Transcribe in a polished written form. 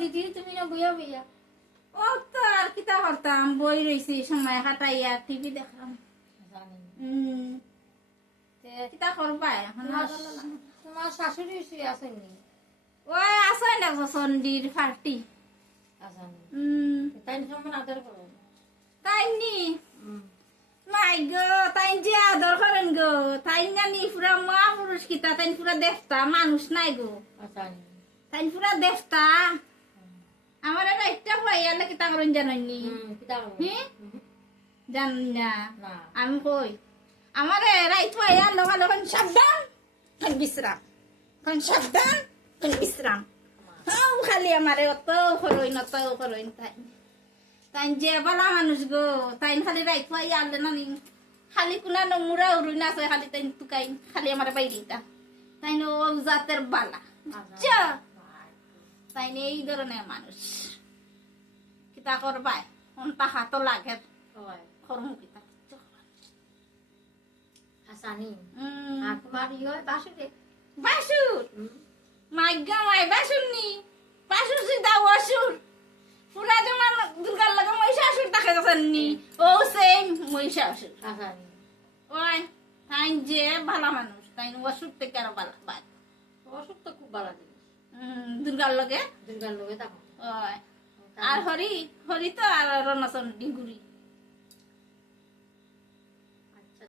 দিদি তুমি না বইয়া বইয়া ও তো আর কিতা করতাম বই রইছি সময় কাটাইয়া টিভি দেখলাম জানি তে কিতা করবা এখন তোমার শাশুড়ি শুয়ে আসেনি ওই আছে না চন্ডির পার্টি আসানি তাই কেমন আদর করো তাই নি মাই গো তাই যে আদর করেন গো তাই নানি পুরা মা পুরুষ কিতা তাই পুরা দেবতা মানুষ নাই গো আসানি তাই পুরা দেবতা আমার এটা একটা ভাইয়ালে কিতা করেন জানেননি কিতা করো জানি না না আমি কই আমার রাইত ভাইয়া লগা লগন সাবধান কোন বিশ্রাম কোন সাবধান কোন বিশ্রাম খালি আমারে অত করইন অত করইন তাই তাই যে বালা মানুষ গো তাই খালি রাইত ভাইয়া আনলে না খালি কোনা নমুরা উড়ুই না খালি তাই তুকাই খালি আমার বাইরিটা তাই ও জাতের বালা আচ্ছা তাই এই ধরনের মানুষ কিতা করবাই অন্তা হাতও লাগে খরমু কিতা আসানি আর তোমার ইয়ে বাসুরে বাসুর মাইগা মাই বাসুর নি বাসুর সিধা ওয়াসুর পুরা যেমন দুর্গার লাগে মহিষাসুর দেখা গেছেন নি ও সেম মহিষাসুর আসানি ওই তাই যে ভালো মানুষ তাই ওয়াসুর থেকে আরো ভালো বাদ অসুখ তো খুব ভালো জিনিস দুর্গার লগে দুর্গার লোকে থাকো ওই আর হরি হরি তো আর রণচন্ডী গুড়ি